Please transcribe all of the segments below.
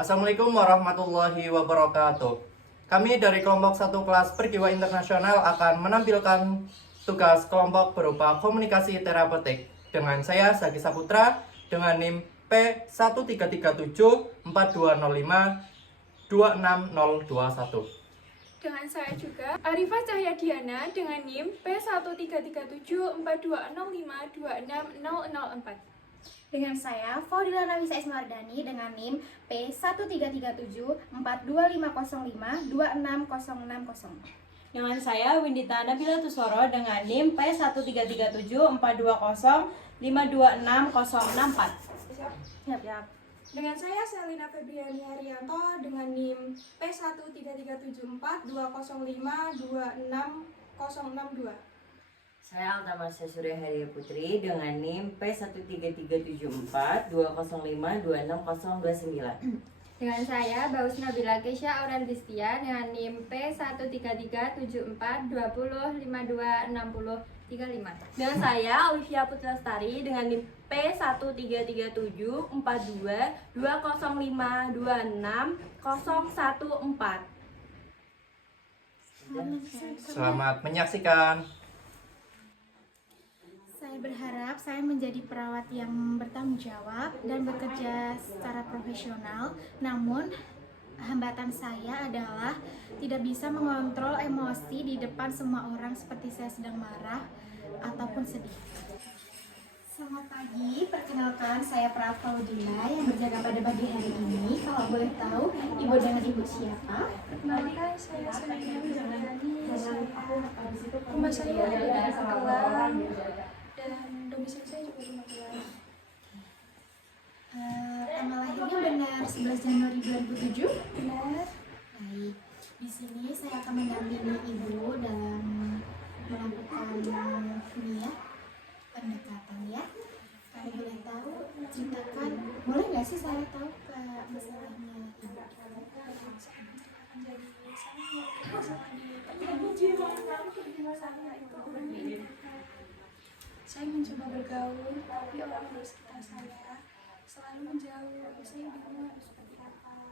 Assalamualaikum warahmatullahi wabarakatuh. Kami dari kelompok 1 kelas Perkiwa Internasional akan menampilkan tugas kelompok berupa komunikasi terapeutik. Dengan saya, Zaki Saputra, dengan NIM P13374205-26021. Dengan saya juga, Arifah Cahyadiana dengan NIM P13374205-26004. Dengan saya, Faudila Nawisa Ismardani dengan NIM P1337425005-26060. Dengan saya, Windita Nabila Tusoro dengan NIM P13374205-26064. Siap. Dengan saya, Selina Febriani Haryanto dengan NIM P13374205-26062. Saya Altamasya Surya Haria Putri dengan NIM P13374205-26029. Dengan saya, Baus Nabila Kesha Aurel Distia dengan NIM P13374205-26035. Dengan saya, Olivia Putrastari dengan NIM P13374205-205-26014. Selamat menyaksikan. Saya berharap saya menjadi perawat yang bertanggung jawab dan bekerja secara profesional. Namun, hambatan saya adalah tidak bisa mengontrol emosi di depan semua orang seperti saya sedang marah ataupun sedih. Selamat pagi, perkenalkan saya Pra Faudila yang berjaga pada pagi hari ini. Kalau boleh tahu, ibu dengan ibu siapa? Perkenalkan, saya Selina Febriani. Rumah saya ada di Magelang dan domisili saya juga di Magelang. Tanggal lahirnya benar 11 Januari 2007? Benar. Baik, di sini saya akan mendampingi ibu dalam melakukan ini ya, pendekatan ya. Kalau boleh tahu, ceritakan, boleh nggak sih saya tahu Kak masalahnya ibu? Saya mencoba bergaul, tapi orang di sekitar saya selalu menjauh. Saya bingung harus seperti apa.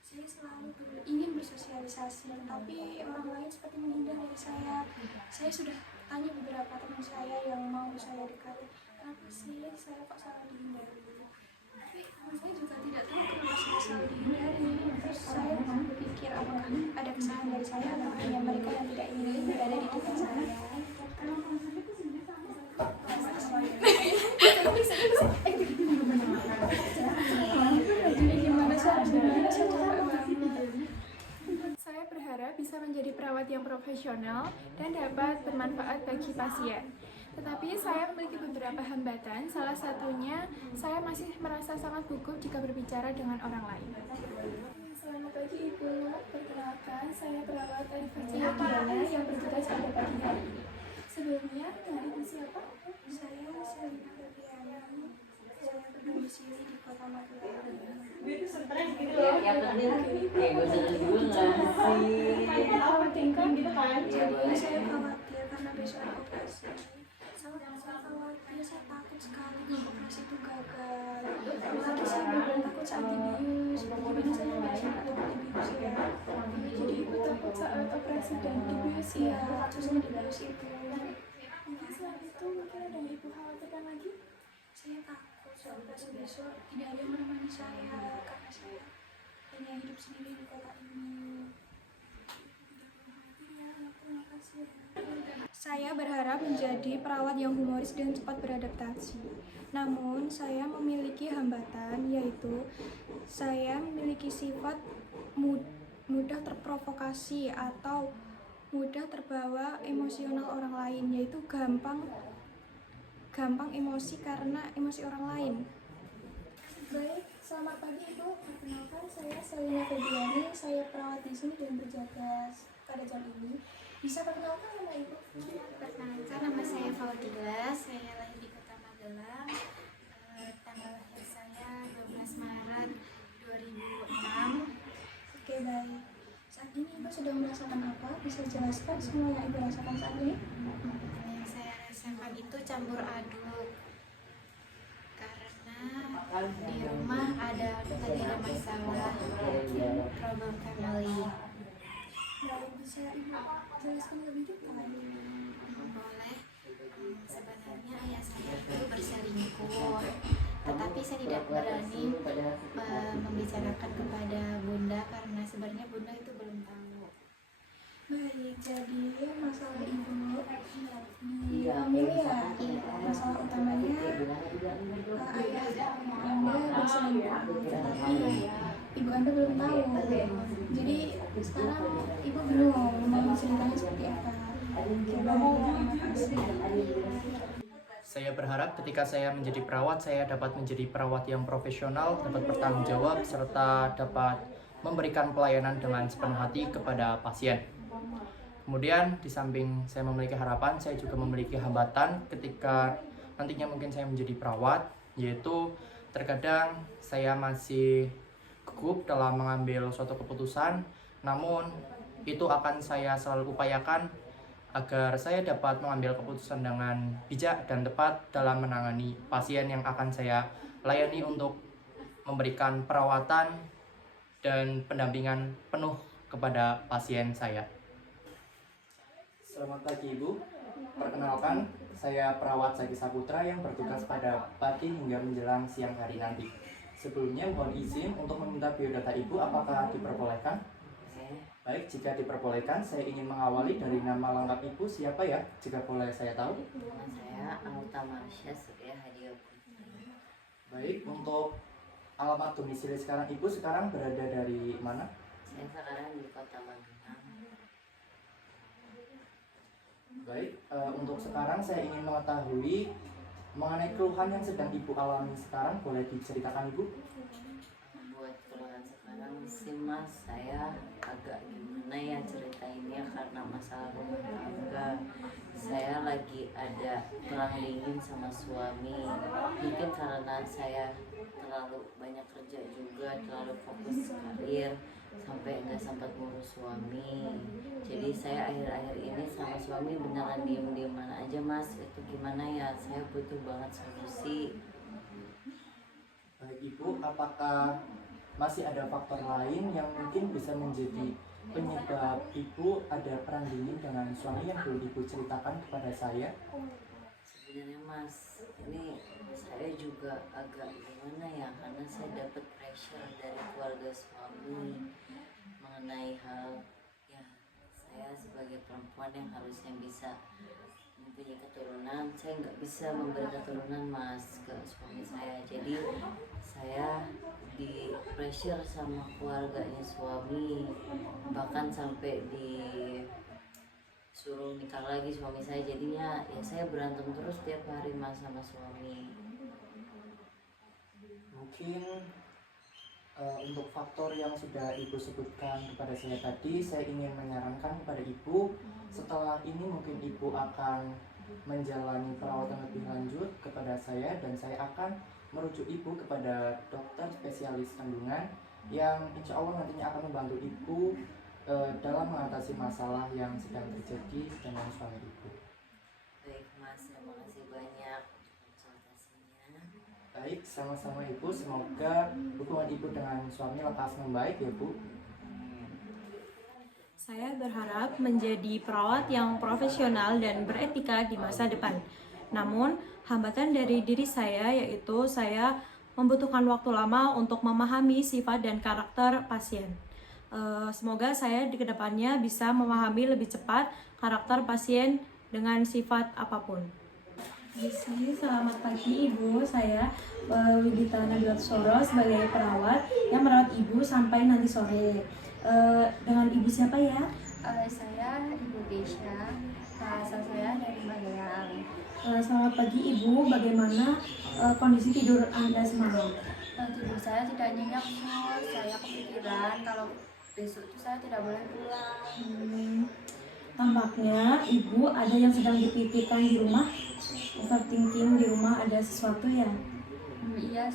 Saya selalu ingin bersosialisasi, tapi orang lain seperti menghindar dari saya. Saya sudah tanya beberapa teman saya yang mau saya dekati, kenapa sih saya kok selalu dihindari? Tapi teman saya juga tidak tahu kenapa saya selalu dihindari. Terus saya berpikir apakah ada kesalahan dari saya atau hanya mereka yang tidak ingin berada di dekat saya. Saya berharap bisa menjadi perawat yang profesional dan dapat bermanfaat bagi pasien. Tetapi saya memiliki beberapa hambatan, salah satunya saya masih merasa sangat gugup jika berbicara dengan orang lain. Selamat pagi Ibu, perkenalkan saya perawat Arifah Cahyadiana yang bertugas pada pagi hari ini. Sebelumnya, dengan Ibu siapa? Saya Selina Febriani, saya berdomisili di Kota Magelang. Jadi saya khawatir karena besok ada operasi. Saya khawatir, saya takut sekali kalau operasi itu gagal. Apalagi saya benar takut saat dibius. Gimana saya nggak bisa takut dibius ya? Jadi ibu takut saat operasi dan dibius ya, khususnya dibius itu. Mungkin selain itu mungkin ada yang ibu khawatirkan lagi? Saya takut saat operasi besok tidak ada yang menemani saya karena saya hanya hidup sendiri di kota ini. Terima kasih. Saya berharap menjadi perawat yang humoris dan cepat beradaptasi. Namun, saya memiliki hambatan, yaitu saya memiliki sifat mudah terprovokasi atau mudah terbawa emosional orang lain, yaitu gampang emosi karena emosi orang lain. Baik, selamat pagi Ibu. Perkenalkan, saya Selina Febriani. Saya perawat di sini dan berjaga pada jam ini. Bisa perkenalkan nama Ibu? Perkenalkan, nama saya Faudila, saya lahir di Kota Magelang. Tanggal lahir saya 12 Maret 2006. Oke, baik. Saat ini Ibu sedang merasakan apa? Bisa jelaskan semua yang Ibu rasakan saat ini? Yang saya rasakan itu campur aduk karena di rumah ada masalah family. Bisa ibu jelaskan lebih dekat? Boleh. Sebenarnya ayah saya itu berselingkuh, tetapi saya tidak berani membicarakan kepada bunda karena sebenarnya bunda itu belum tahu. Baik, jadi masalah ibu di famili ya, masalah utamanya ayah anda berselingkuh, tetapi ibu anda belum tahu. Jadi sekarang ibu bingung mau ceritanya seperti apa. Terima kasih. Saya berharap ketika saya menjadi perawat, saya dapat menjadi perawat yang profesional, dapat bertanggung jawab, serta dapat memberikan pelayanan dengan sepenuh hati kepada pasien. Kemudian di samping saya memiliki harapan, saya juga memiliki hambatan ketika nantinya mungkin saya menjadi perawat, yaitu terkadang saya masih gugup dalam mengambil suatu keputusan, namun itu akan saya selalu upayakan agar saya dapat mengambil keputusan dengan bijak dan tepat dalam menangani pasien yang akan saya layani untuk memberikan perawatan dan pendampingan penuh kepada pasien saya. Selamat pagi Ibu, perkenalkan saya perawat Zaki Saputra yang bertugas pada pagi hingga menjelang siang hari nanti. Sebelumnya mohon izin untuk meminta biodata Ibu, apakah diperbolehkan? Baik, jika diperbolehkan, saya ingin mengawali dari nama lengkap Ibu, siapa ya? Jika boleh saya tahu. Saya Alta Marsha Surya Hadi Putri. Baik, untuk alamat domisili sekarang Ibu sekarang berada dari mana? Saya sekarang di Kota Magelang. Baik, untuk sekarang saya ingin mengetahui mengenai keluhan yang sedang Ibu alami sekarang, boleh diceritakan Ibu? Buat keluhan sekarang sih Mas, saya agak gimana ya ceritainnya karena masalah rumah tangga. Saya lagi ada perang dingin sama suami. Mungkin karena saya terlalu banyak kerja juga, terlalu fokus karir, sampai nggak sempat ngurus suami. Jadi saya akhir-akhir ini sama suami beneran diem-dieman aja Mas. Itu gimana ya, saya butuh banget solusi. Baik Ibu, apakah masih ada faktor lain yang mungkin bisa menjadi penyebab Ibu ada perang dingin dengan suami yang belum Ibu ceritakan kepada saya? Sebenarnya Mas, ini saya juga agak gimana ya, karena saya dapat pressure dari keluarga suami mengenai hal ya, saya sebagai perempuan yang harusnya bisa mempunyai keturunan, saya nggak bisa memberi keturunan Mas ke suami saya. Jadi saya di pressure sama keluarganya suami, bahkan sampai disuruh nikah lagi suami saya. Jadinya ya saya berantem terus tiap hari Mas sama suami. Mungkin untuk faktor yang sudah Ibu sebutkan kepada saya tadi, saya ingin menyarankan kepada Ibu, setelah ini mungkin Ibu akan menjalani perawatan lebih lanjut kepada saya, dan saya akan merujuk Ibu kepada dokter spesialis kandungan yang insya Allah nantinya akan membantu Ibu dalam mengatasi masalah yang sedang terjadi dengan suami Ibu. Baik Mas, terima kasih banyak konsultasinya. Baik, sama-sama Ibu, semoga hubungan Ibu dengan suami lekas membaik ya Bu. Saya berharap menjadi perawat yang profesional dan beretika di masa depan. Namun, hambatan dari diri saya yaitu saya membutuhkan waktu lama untuk memahami sifat dan karakter pasien. Semoga saya di kedepannya bisa memahami lebih cepat karakter pasien dengan sifat apapun. Selamat pagi Ibu, saya Widita Nabila Tusoro sebagai perawat yang merawat Ibu sampai nanti sore. Dengan Ibu siapa ya? Saya Ibu Keisha, asal saya dari Magelang. Selamat pagi Ibu, bagaimana kondisi tidur Anda semalam? Tidur saya tidak nyenyak, saya kepikiran kalau besok itu saya tidak boleh pulang. Tampaknya Ibu ada yang sedang dipikirkan di rumah, overthinking di rumah, ada sesuatu ya? Iya,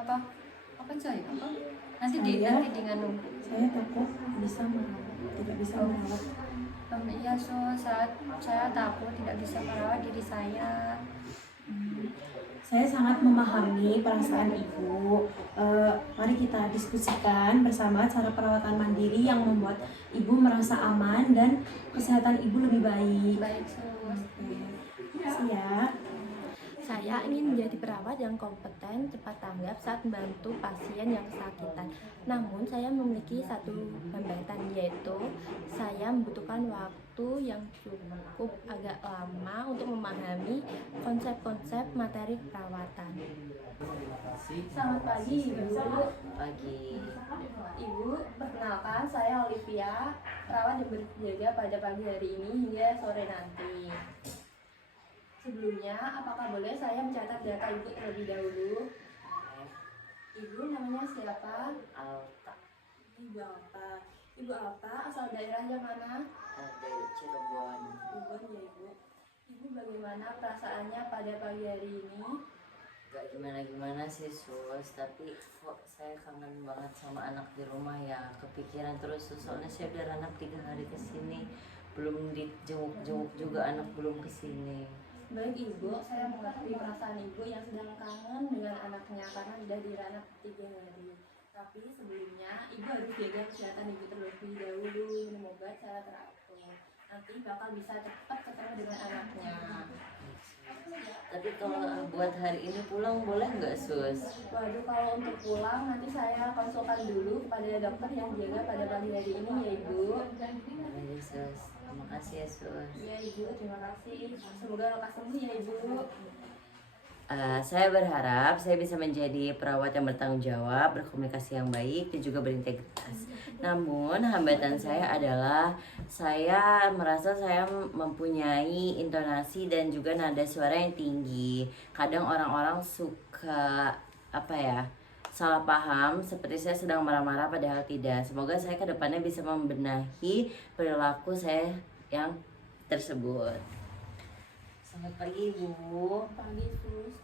apa saya? Nanti nganu. Saya takut tidak bisa merawat. Iya, saya takut tidak bisa merawat diri saya. saya sangat memahami perasaan ibu. Mari kita diskusikan bersama cara perawatan mandiri yang membuat ibu merasa aman dan kesehatan ibu lebih baik. Baik, sus. Siap. Saya ingin menjadi perawat yang kompeten, cepat tanggap saat membantu pasien yang kesakitan. Namun saya memiliki satu hambatan, yaitu saya membutuhkan waktu yang cukup agak lama untuk memahami konsep-konsep materi perawatan. Selamat pagi, Ibu. Pagi. Ibu, perkenalkan saya Olivia, perawat yang berjaga pada pagi hari ini hingga sore nanti. Sebelumnya, apakah boleh saya mencatat data Ibu terlebih dahulu? Ibu namanya siapa? Alta Ibu Alta. Ibu Alta asal daerah yang mana? dari Cirebon. Cirebon ya Ibu. Ibu bagaimana perasaannya pada pagi hari ini? Gak gimana-gimana sih sus, tapi kok saya kangen banget sama anak di rumah ya. Kepikiran terus sus, soalnya saya udah anak 3 hari kesini, belum dijenguk-jenguk juga, anak belum kesini. Baik Ibu, saya mengerti perasaan Ibu yang sedang kangen dengan anaknya karena sudah diranak 3 hari. Tapi sebelumnya Ibu harus jaga kesehatan Ibu terlebih dahulu, minum obat secara teratur. Nanti bakal bisa cepat ketemu dengan anaknya. Tapi kalau buat hari ini pulang boleh nggak sus? Waduh, kalau untuk pulang nanti saya konsulkan dulu kepada dokter yang jaga pada pagi hari ini ya Ibu. Baik sus, terima kasih ya sus. Ya Ibu, terima kasih. Semoga lekas sembuh ya Ibu. Saya berharap saya bisa menjadi perawat yang bertanggung jawab, berkomunikasi yang baik, dan juga berintegritas. Namun hambatan saya adalah saya merasa saya mempunyai intonasi dan juga nada suara yang tinggi. Kadang orang-orang suka salah paham seperti saya sedang marah-marah padahal tidak. Semoga saya ke depannya bisa membenahi perilaku saya yang tersebut. Selamat pagi Ibu. Pagi Sus.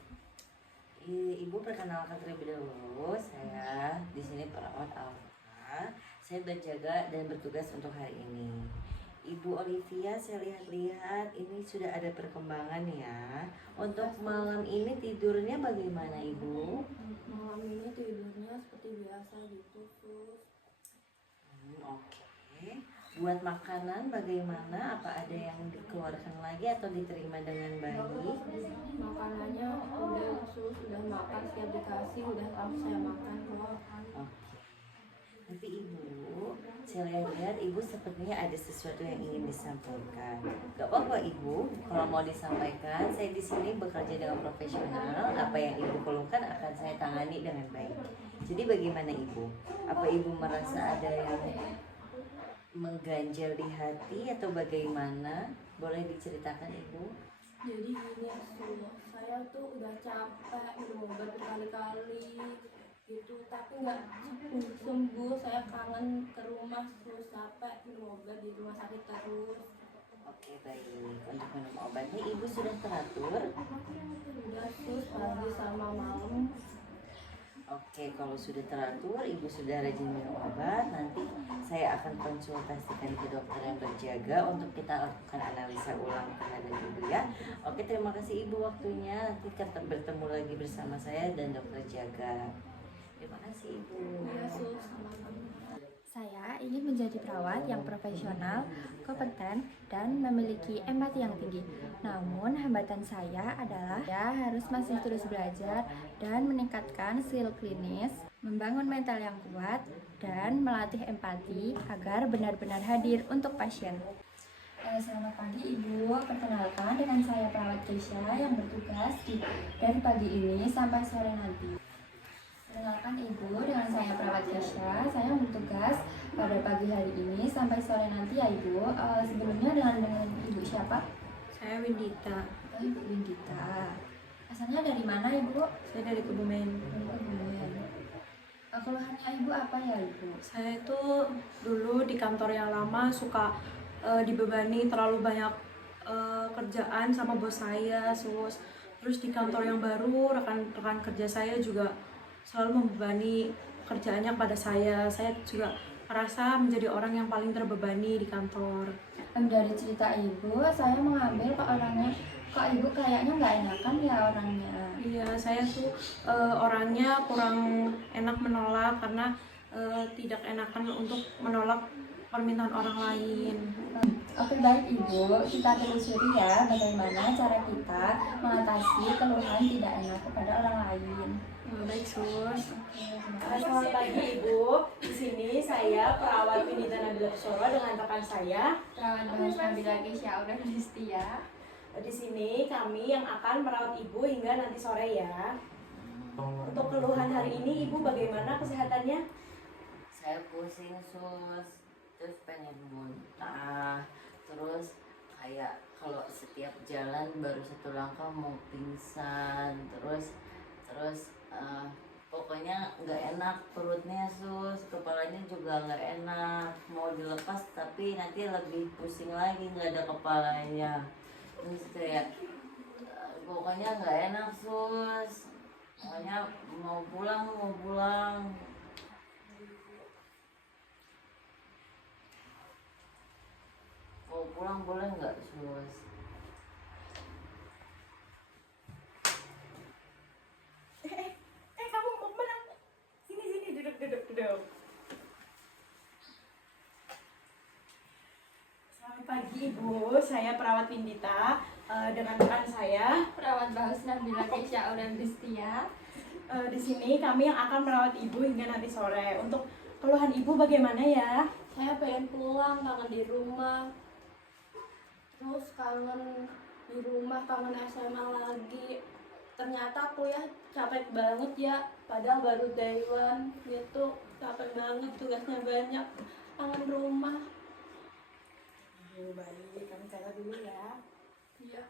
Ibu perkenalkan terlebih dahulu, saya di sini perawat Alfa. Saya berjaga dan bertugas untuk hari ini. Ibu Olivia, saya lihat-lihat ini sudah ada perkembangan ya. Untuk malam ini tidurnya bagaimana Ibu? Malam ini tidurnya seperti biasa gitu Sus. Oke. Buat makanan bagaimana? Apa ada yang dikeluarkan lagi atau diterima dengan baik? Makanannya udah Sus, udah makan, siap dikasih, udah langsung saya makan kok. Oke. Tapi Ibu, saya lihat Ibu sepertinya ada sesuatu yang ingin disampaikan. Gak apa-apa Ibu, kalau mau disampaikan, saya di sini bekerja dengan profesional. Apa yang Ibu keluhkan akan saya tangani dengan baik. Jadi bagaimana Ibu? Apa Ibu merasa ada yang mengganjal di hati atau bagaimana? Boleh diceritakan Ibu? Jadi gini Sus, saya tuh udah capek minum obat berkali-kali gitu, tapi nggak sembuh. Saya kangen ke rumah Sus, capek minum obat di rumah sakit terus. Oke baik, untuk minum obatnya Ibu sudah teratur? Udah Sus, pagi sama malam. Oke, kalau sudah teratur, Ibu sudah rajin minum obat, nanti saya akan konsultasikan ke dokter yang berjaga untuk kita lakukan analisa ulang terhadap Ibu ya. Oke, terima kasih Ibu waktunya. Nanti kita bertemu lagi bersama saya dan dokter jaga. Terima kasih Ibu. Ya Sus, sama-sama. Saya ingin menjadi perawat yang profesional, kompeten, dan memiliki empati yang tinggi. Namun, hambatan saya adalah saya harus masih terus belajar dan meningkatkan skill klinis, membangun mental yang kuat, dan melatih empati agar benar-benar hadir untuk pasien. Selamat pagi Ibu, perkenalkan dengan saya perawat Keisha yang bertugas dari pagi ini sampai sore nanti. Perkenalkan Ibu, dengan saya perawat Keisha, saya bertugas pada pagi hari ini sampai sore nanti ya Ibu. Sebelumnya dengan Ibu siapa? Saya Windita, Ibu Windita. Asalnya dari mana Ibu? saya dari Kebumen. Keluhannya Ibu apa ya Ibu? Saya itu dulu di kantor yang lama suka dibebani terlalu banyak kerjaan sama bos saya, Sus. Terus di kantor yang baru rekan-rekan kerja saya juga selalu membebani kerjaannya pada saya. Saya juga merasa menjadi orang yang paling terbebani di kantor. Dari cerita Ibu, saya mengambil Kok ibu kayaknya nggak enakan ya orangnya? Iya, saya tuh orangnya kurang enak menolak karena tidak enakan untuk menolak permintaan orang lain. Oke baik ibu, kita telusuri ya bagaimana cara kita mengatasi keluhan tidak enak kepada orang lain. Baik, Sus. Selamat pagi Ibu. Di sini saya perawat Winita Nabila Soro dengan rekan saya. Perawat Bahas Nabila Kesya udah Listia. Di sini kami yang akan merawat Ibu hingga nanti sore ya. Untuk keluhan hari ini Ibu bagaimana kesehatannya? Saya pusing sus, terus pengen muntah, terus kayak kalau setiap jalan baru satu langkah mau pingsan, terus pokoknya nggak enak perutnya sus, kepalanya juga nggak enak, mau dilepas tapi nanti lebih pusing lagi nggak ada kepalanya, terus kayak pokoknya nggak enak sus, pokoknya mau pulang. Mau pulang boleh nggak sus? Kamu mau kemana? Sini duduk. Selamat pagi Ibu, saya perawat Windita dengan rekan saya. Perawat Bahas Nabila Kesya udah Listia. Di sini kami yang akan merawat Ibu hingga nanti sore. Untuk keluhan Ibu bagaimana ya? Saya pengen pulang, kangen di rumah. Terus kangen di rumah, kangen SMA lagi. Ternyata kuliah capek banget ya, padahal baru day one gitu, capek banget, tugasnya banyak, kangen rumah. Baik, kami catat dulu ya. Iya.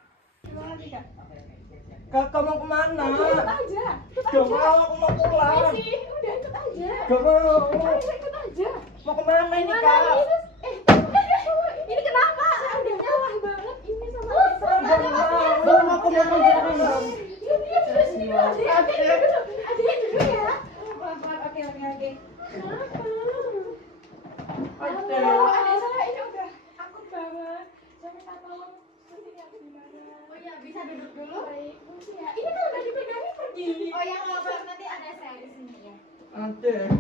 Kakak mau kemana? Ikut aja. Gak mau, aku mau pulang. Sih, udah ikut aja. Gak mau. Ayo ikut aja. Mau kemana ini Mana kak? ini kenapa? Udah nyalah banget ini sama Gak mau, aku mau pulang. Adiknya dulu ya. Oke. Adik saya ini udah akut banget. Saya minta tolong pentingnya aku di mana. Oh iya, bisa duduk dulu. Baik, ya. Ini kalau nggak dipegangin pergi. Oh ya, nggak apa-apa, nanti ada saya di sini ya. Ada.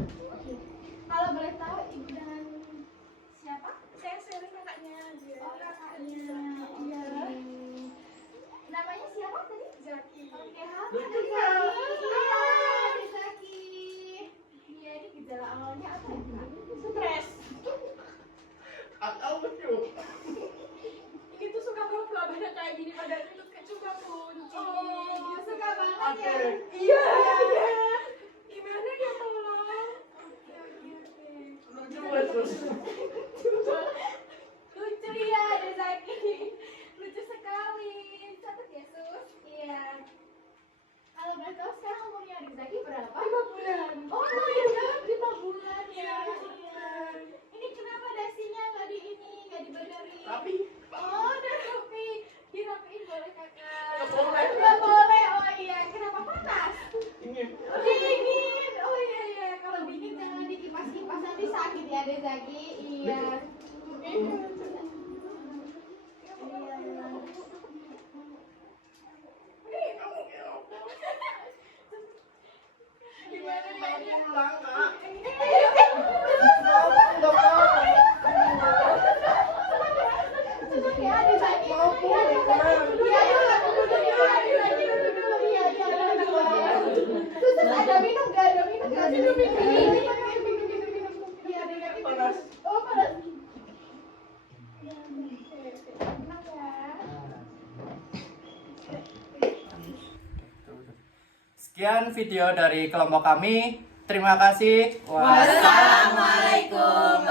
Kalau boleh tahu ibu dengan siapa? Saya sering kakaknya dia. Oh, kakaknya. Iya. Namanya siapa tadi? Zaki. Oke, halo Adik Zaki. Iya, Adik Zaki. Iya, ini gejala awalnya apa ya? Stres. Aku lucu. Ini tuh suka bawa banyak kayak gini pada itu coba kunci. Oh, suka banget ya. Iya. Gimana ya tolong? Lucu banget. Lucu ya, Adik Zaki. Lucu sekali. Catat ya, Sus? Iya. Kalau boleh tahu sekarang umurnya Adik Zaki berapa? 5 bulan. Oh, iya, 5 bulan ya. Iya. Ini kenapa dasinya nggak dibenerin? Tapi Oh, udah rapi. Dirapiin boleh kakak? Nggak boleh. Nggak boleh. Oh iya, kenapa panas? ini. Dingin. Oh iya. Kalau dingin jangan dikipas-kipas, nanti sakit ya Adik Zaki. Iya. Gimana ya? Pulang kak. Duduk ya Adik Zaki. Mau pulang. Iya, duduk dulu Adik Zaki, duduk dulu. Iya, duduk. Terus ada minum nggak? Ada minum nggak? Minum. Iya, Adik Zaki. Panas. Oh, panas. Tenang ya. Sekian video dari kelompok kami. Terima kasih. Wassalamualaikum